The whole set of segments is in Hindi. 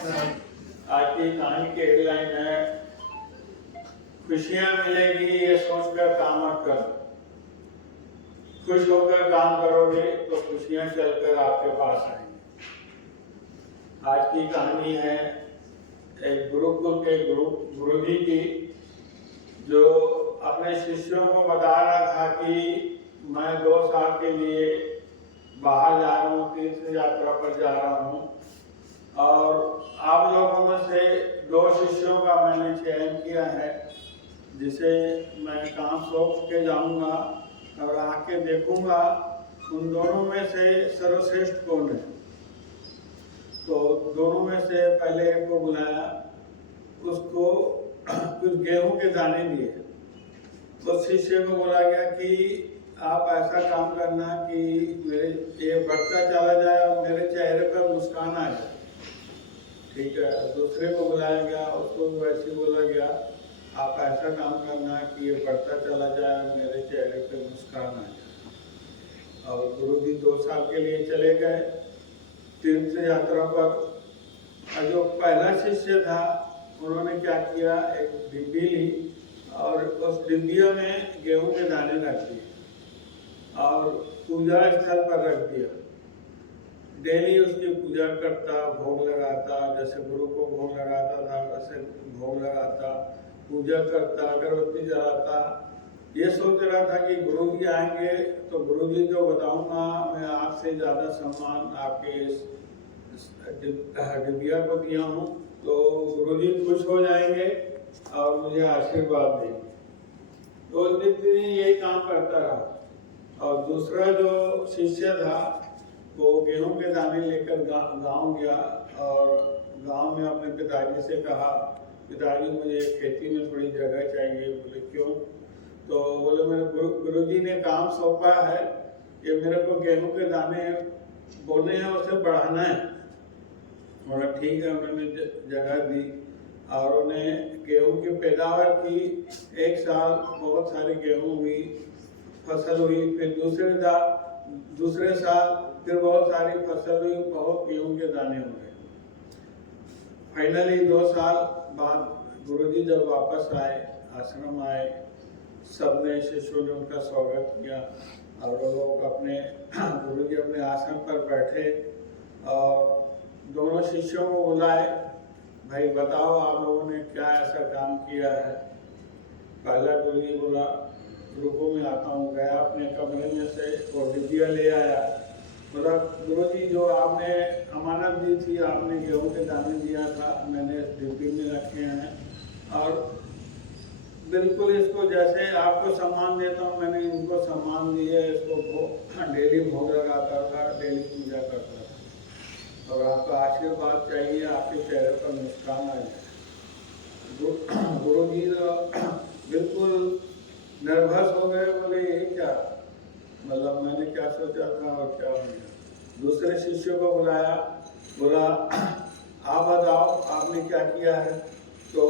आज की कहानी की हेडलाइन है खुशियां मिलेगी ये सोचकर काम मत करो। खुश होकर काम करोगे तो खुशियां चलकर आपके पास आएंगी। आज की कहानी है एक गुरुकुल के गुरुजी की, जो अपने शिष्यों को बता रहा था कि मैं 2 साल के लिए बाहर जा रहा हूँ, तीर्थ यात्रा पर जा रहा हूँ, और आप लोगों में से 2 शिष्यों का मैंने चयन किया है, जिसे मैं काम सौंप के जाऊंगा और आके देखूंगा उन दोनों में से सर्वश्रेष्ठ कौन है। तो दोनों में से पहले एक को बुलाया, उसको कुछ गेहूं के दाने दिए। उस शिष्य को बोला गया कि आप ऐसा काम करना कि मेरे ये बढ़ता चला जाए और मेरे चेहरे पर मुस्कान आ जाए। ठीक है। दूसरे को बुलाया गया, उसको वैसे बोला गया आप ऐसा काम करना कि ये बढ़ता चला जाए और मेरे चेहरे पे मुस्कान आ जाए। और गुरुजी 2 साल के लिए चले गए तीर्थ यात्रा पर। और जो पहला शिष्य था उन्होंने क्या किया, एक डिब्बी ली और उस डिब्बियों में गेहूं के दाने रख दिए और पूजा स्थल पर रख दिया। डेली उसकी पूजा करता, भोग लगाता, जैसे गुरु को भोग लगाता था वैसे भोग लगाता, पूजा करता, अगरबत्ती जलाता। ये सोच रहा था कि गुरुजी आएंगे तो गुरुजी को बताऊंगा मैं आपसे ज़्यादा सम्मान आपके इस डिबिया को दिया हूँ, तो गुरुजी खुश हो जाएंगे और मुझे आशीर्वाद देंगे। तो उस दिन यही काम करता रहा। और दूसरा जो शिष्य था वो गेहूं के दाने लेकर गांव गया और गांव में अपने पिताजी से कहा, पिताजी मुझे खेती में थोड़ी जगह चाहिए। बोले क्यों? तो बोले मेरे गुरुजी ने काम सौंपा है कि मेरे को गेहूं के दाने बोने हैं, उसे बढ़ाना है। बोला ठीक है। उन्होंने जगह दी और उन्हें गेहूं की पैदावार की। एक साल बहुत सारी गेहूं हुई, फसल हुई। फिर दूसरे साल फिर बहुत सारी फसल हुई, बहुत गेहूं के दाने हुए। फाइनली 2 साल बाद गुरुजी जब वापस आए, आश्रम आए, सबने शिष्यों ने उनका स्वागत किया और वो लोग गुरुजी अपने आसन पर बैठे और दोनों शिष्यों को बुलाए, भाई बताओ आप लोगों ने क्या ऐसा काम किया है। पहला गुरुजी बोला रुको मैं आता हूँ। गया अपने कमरे में से और डिबिया ले आया। बोला गुरुजी जो आपने अमानत दी थी, आपने गेहूं के दाने दिया था, मैंने इस डिब्बी में रखे हैं और बिल्कुल इसको जैसे आपको सम्मान देता हूँ मैंने इनको सम्मान दिया। इसको डेली भोग लगाता था, डेली पूजा करता था और आपका आशीर्वाद चाहिए, आपके चेहरे पर मुस्कान आ जाए। गुरुजी बिल्कुल नर्वस हो गए। बोले ये क्या, मतलब मैंने क्या सोचा था और क्या हो गया। दूसरे शिष्य को बुलाया, बोला आप बताओ आपने क्या किया है। तो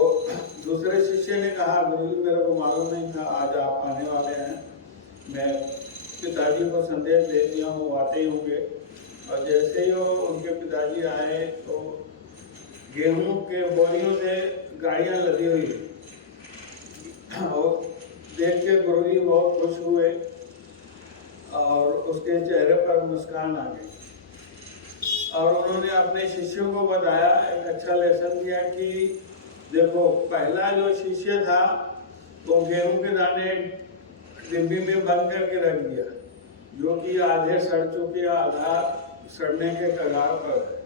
दूसरे शिष्य ने कहा गुरुजी मेरे को मालूम नहीं था आज आप आने वाले हैं, मैं पिताजी को संदेश दे दिया हूँ, वो आते ही होंगे। और जैसे ही वो उनके पिताजी आए तो गेहूं के बोरियों से गाड़ियाँ लदी हुई और देख के गुरुजी बहुत खुश हुए और उसके चेहरे पर मुस्कान आ गई। और उन्होंने अपने शिष्यों को बताया, एक अच्छा लेसन दिया कि देखो पहला जो शिष्य था वो गेहूं के दाने डिब्बी में बंद करके रख दिया, जो कि आधे सड़ चुके, आधा सड़ने के कगार पर है।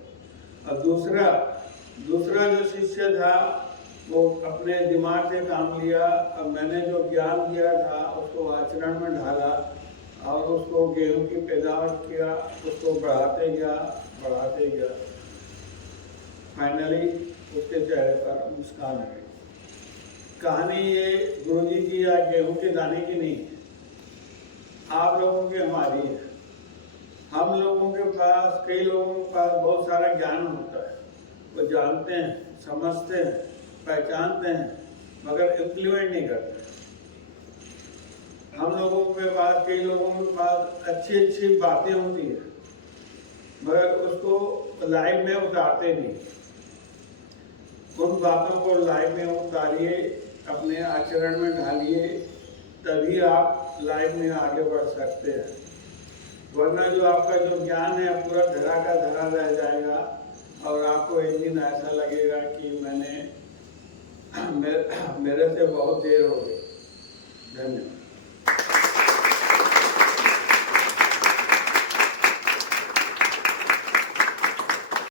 और दूसरा जो शिष्य था वो अपने दिमाग से काम लिया और मैंने जो ज्ञान दिया था उसको आचरण में ढाला और उसको गेहूं की पैदावार किया, उसको बढ़ाते गया। फाइनली उसके चेहरे पर मुस्कान आ गई। कहानी ये गुरुजी की या गेहूं के दाने की नहीं है, आप लोगों की हमारी है। हम लोगों के पास, कई लोगों के पास बहुत सारा ज्ञान होता है, वो जानते हैं, समझते हैं, पहचानते हैं, मगर इम्प्लीमेंट नहीं करते। हम लोगों के पास, कई लोगों के पास अच्छी बातें होती है मगर उसको लाइफ में उतारते नहीं। उन बातों को लाइफ में उतारिए, अपने आचरण में ढालिए, तभी आप लाइफ में आगे बढ़ सकते हैं। वरना जो आपका जो ज्ञान है पूरा धरा का धरा रह जाएगा और आपको एक दिन ऐसा लगेगा कि मेरे से बहुत देर हो गई। धन्यवाद।